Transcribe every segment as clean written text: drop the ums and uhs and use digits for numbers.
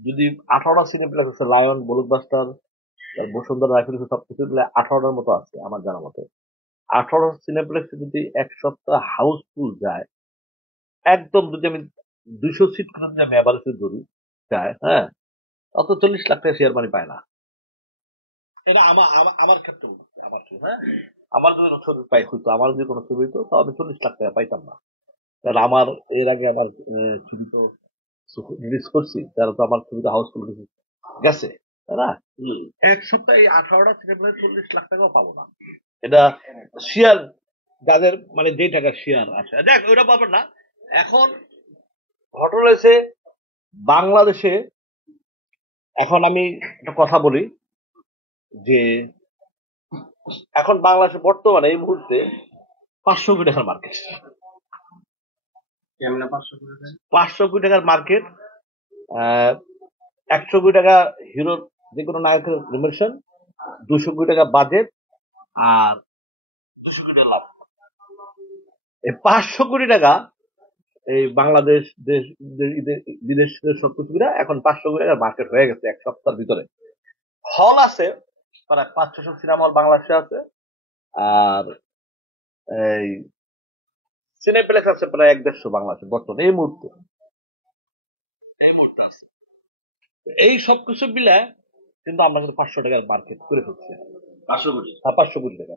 যদি 18টা সিনেপ্লেক্স আছে, lion, blockbuster, Bashundhara, rifle, সবকিছু মিলে 18টার মতো আছে আমার জানা মতে। 18 সিনেপ্লেক্সে যদি এক সপ্তাহ হাউসফুল যায়, একদম যদি আমি 200 সিট করে যদি আমি অ্যাভারেজে ধরি যায়, হ্যাঁ, অত 40 লাখ টাকা শেয়ার মানি পায় না। এটা আমার ক্ষেত্রে বলছি, আমার ক্ষেত্রে, হ্যাঁ, আমার যদি কোনো ছবি পাই হইতো, আমার যদি কোনো ছবি হইতো তাহলে আমি 40 লাখ টাকা পাইতাম না। কারণ আমার এর আগে আমার ছবি তো রিলিজ করছি, তারা তো আমার ছবিটা হাউসফুল গেছে, তাই না? এক সপ্তাহে 18টা সিনেমায় 40 লাখ টাকাও পাবো না। এটা শেয়ার, যাদের মানে যে টাকা শেয়ার আছে, দেখ ওইটা পাবেন না। এখন ঘটনা হয়েছে বাংলাদেশে, এখন আমি একটা কথা বলি যে এখন বাংলাদেশে বর্তমানে এই মুহূর্তে 500 কোটি টাকার মার্কেট। 500 কোটি টাকার মার্কেট। 100 কোটি টাকা হিরোর যে কোনো নায়কের রিমিশন, 200 কোটি টাকা বাজেট, আর এই 500 কোটি টাকা এই বাংলাদেশ দেশ বিদেশের সবকিছু এখন 500 কোটি টাকার মার্কেট হয়ে গেছে এক সপ্তাহের ভিতরে। হল আছে প্রায় 500 সিনেমা হল বাংলাদেশে আছে, আর এই সিনেপ্লেক্স আছে প্রায় 150 বাংলাদেশে বর্তমানে এই মুহূর্তে আছে। এই সবকিছু মিলে কিন্তু আমরা কিন্তু 500 টাকার মার্কেট করে ফেলছি। 500 কোটি, হ্যাঁ, 500 কোটি টাকা।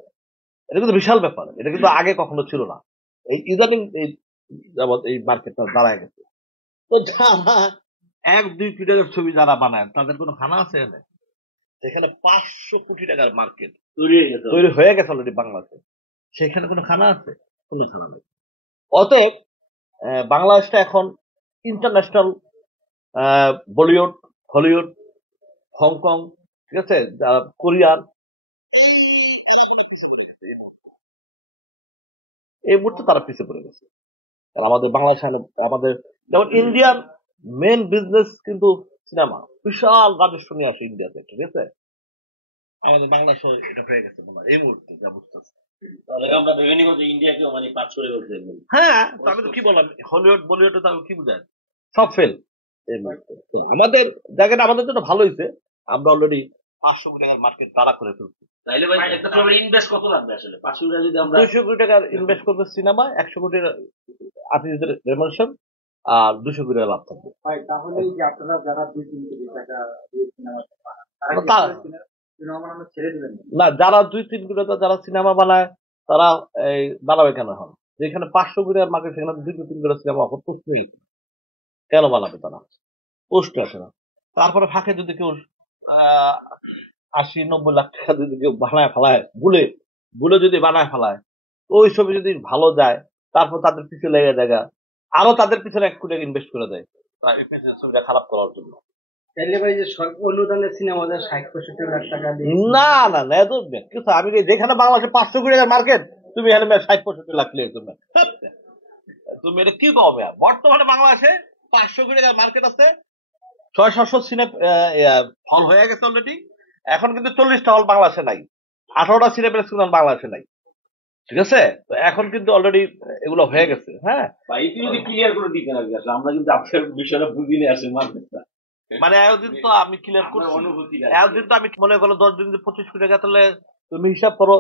এটা কিন্তু বিশাল ব্যাপার, এটা কিন্তু আগে কখনো ছিল না। এই ইদানিং এই যাবৎ এই মার্কেটটা দাঁড়ায় গেছে। তো যারা 1-2 কোটি টাকার ছবি যারা বানায় তাদের কোনো খানা আছে এনে? যেখানে 500 কোটি টাকার মার্কেট তৈরি হয়ে গেছে অলরেডি বাংলাদেশে, সেখানে কোনো খানা আছে? কোনো খানা নেই। অতএব বাংলাদেশটা এখন ইন্টারন্যাশনাল, বলিউড, হলিউড, হংকং, ঠিক আছে, কোরিয়ান, এই মুহূর্তে তারা পিছিয়ে পড়ে গেছে। আর আমাদের বাংলাদেশ, আমাদের যেমন ইন্ডিয়ান মেন বিজনেস কিন্তু সিনেমা, বিশাল রাজস্ব নিয়ে আসে ইন্ডিয়াতে, ঠিক আছে। আমাদের বাংলাদেশ এটা হয়ে গেছে মনে হয় এই মুহূর্তে যা বুঝতেছে। তাহলে আমরা ভেবে নিব যে ইন্ডিয়াকেও মানে পাঁচ করে বলতে, হ্যাঁ, তো আমি তো কি বললাম, হলিউড বলিউডে তো কি বুঝায়, সব ফেল এই মুহূর্তে। তো আমাদের জায়গাটা আমাদের জন্য ভালো হয়েছে, আমরা অলরেডি 500 কোটি টাকার মার্কেট তারা করে ফেলছি। তাইলে ভাই একটা ছবির ইনভেস্ট কত লাগবে আসলে? 500 কোটি যদি আমরা 200 কোটি টাকার ইনভেস্ট করবে সিনেমা, 100 কোটির আর্টিস্টদের রেমুনেশন, আর 200 কোটি টাকা লাভ থাকবে। ভাই তাহলে যে আপনারা যারা 2-3 কোটি টাকা দিয়ে সিনেমা সিনেমা বানানো ছেড়ে দিবেন না, যারা 2-3 কোটি টাকা যারা সিনেমা বানায় তারা এই বানাবে কেন? এখন যেখানে 500 কোটি টাকার মার্কেট সেখানে 2-3 কোটি সিনেমা এখন প্রশ্নই কেন বানাবে তারা? প্রশ্ন আসে না। তারপরে ফাঁকে যদি কেউ 80-90 লাখ টাকা যদি কেউ বানায় ফেলায়, ভুলে ভুলে যদি বানায় ফেলায়, ওই ছবি যদি ভালো যায়, তারপর তাদের পিছনে লেগে যায়, আরো তাদের পিছনে 1 কোটি টাকা ইনভেস্ট করে দেয় ছবিটা খারাপ করার জন্য। তাইলে ভাই যে অনুদানে সিনেমা 60-65 লাখ টাকা দিয়ে না না না, এত কিছু আমি যেখানে বাংলাদেশে 500 কোটি টাকার মার্কেট, তুমি এখানে 60-65 লাখ লিয়ে তুমি তুমি এটা কি কবে? বর্তমানে বাংলাদেশে 500 কোটি টাকার মার্কেট আছে, 600-700 সিনে হল হয়ে গেছে অলরেডি। এখন কিন্তু 40টা হল বাংলাদেশে নাই, 18টা সিনেপ্লেক্স বাংলাদেশে নাই, ঠিক আছে। তো এখন কিন্তু অলরেডি এগুলো হয়ে গেছে। হ্যাঁ ভাই, একটু যদি ক্লিয়ার করে দিতেন আর কি, আসলে আমরা কিন্তু আপনার বিষয়টা বুঝি নিয়ে আসি মার্কেটটা। মানে এতদিন তো আমি ক্লিয়ার করছি, এতদিন তো আমি মনে করো 10 দিন 25 কোটি টাকা, তাহলে তুমি হিসাব করো,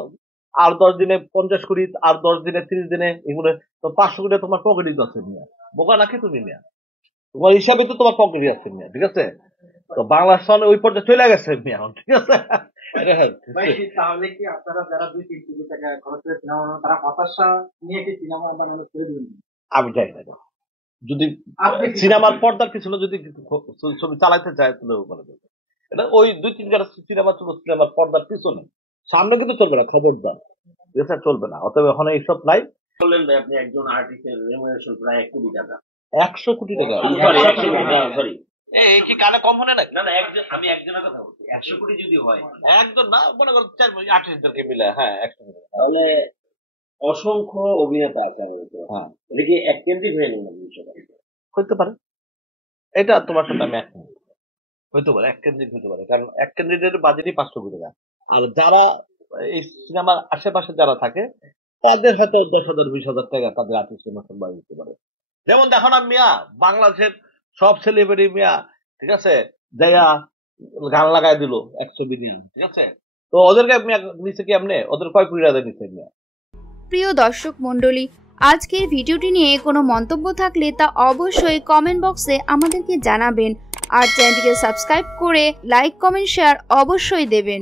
আর 10 দিনে 50 কোটি, আর 10 দিনে 30 দিনে এগুলো তো 500 কোটি তোমার পকেটে আছে নিয়ে, বোকা নাকি তুমি নিয়ে? তোমার হিসাবে তো তোমার পকেটে আছে নিয়ে, ঠিক আছে। তো বাংলাদেশ ওই পর্যায়ে চলে গেছে নিয়ে এখন, ঠিক আছে। তাহলে কি আপনারা যারা 2-3 কোটি টাকা খরচ করে সিনেমা বানানো তারা হতাশা নিয়ে কি সিনেমা বানানো ছেড়ে দিবেন? আমি জানি না, যদি সিনেমার পর্দার পিছনে যদি ছবি চালাইতে চায় তাহলে করে দেবে। এটা ওই 2-3 সিনেমা চলবে সিনেমার পর্দার পিছনে, সামনে কিন্তু চলবে না, খবরদার, এটা চলবে না। অতএব এখন এইসব নাই। বললেন ভাই আপনি একজন আর্টিস্টের রেমুনারেশন প্রায় 1 কোটি টাকা। 100 কোটি টাকা? সরি, এই কি কানে কম হলে নাকি? না না, আমি একজনের কথা বলছি। 100 কোটি যদি হয়, একজন না, মনে করো 4 আর্টিস্টদেরকে মিলে, হ্যাঁ 100 কোটি, তাহলে অসংখ্য অভিনেতা আছে আমাদের। হ্যাঁ, এটা কি এক কেন্দ্রিক হয়ে গেল বিষয়টা? হইতে পারে, এটা তোমার সাথে আমি একমত, হইতে পারে এক কেন্দ্রিক হইতে পারে, কারণ এক কেন্দ্রিকের বাজেটই 500 কোটি টাকা। আর যারা এই সিনেমার আশেপাশে যারা থাকে তাদের হয়তো 10,000 20,000 টাকা তাদের আর্টিস্টের মতন বাড়ি দিতে পারে। যেমন দেখো না মিয়া, বাংলাদেশের সব সেলিব্রিটি মিয়া ঠিক আছে, যাইয়া গান লাগাই দিল 100 বিলিয়ন, ঠিক আছে। তো ওদেরকে আপনি নিচে কি আপনি ওদের কয় কোটি টাকা নিচে? প্রিয় দর্শক মণ্ডলী, আজকের ভিডিওটি নিয়ে কোনো মন্তব্য থাকলে তা অবশ্যই কমেন্ট বক্সে আমাদেরকে জানাবেন। আর চ্যানেলটিকে সাবস্ক্রাইব করে লাইক, কমেন্ট, শেয়ার অবশ্যই দেবেন।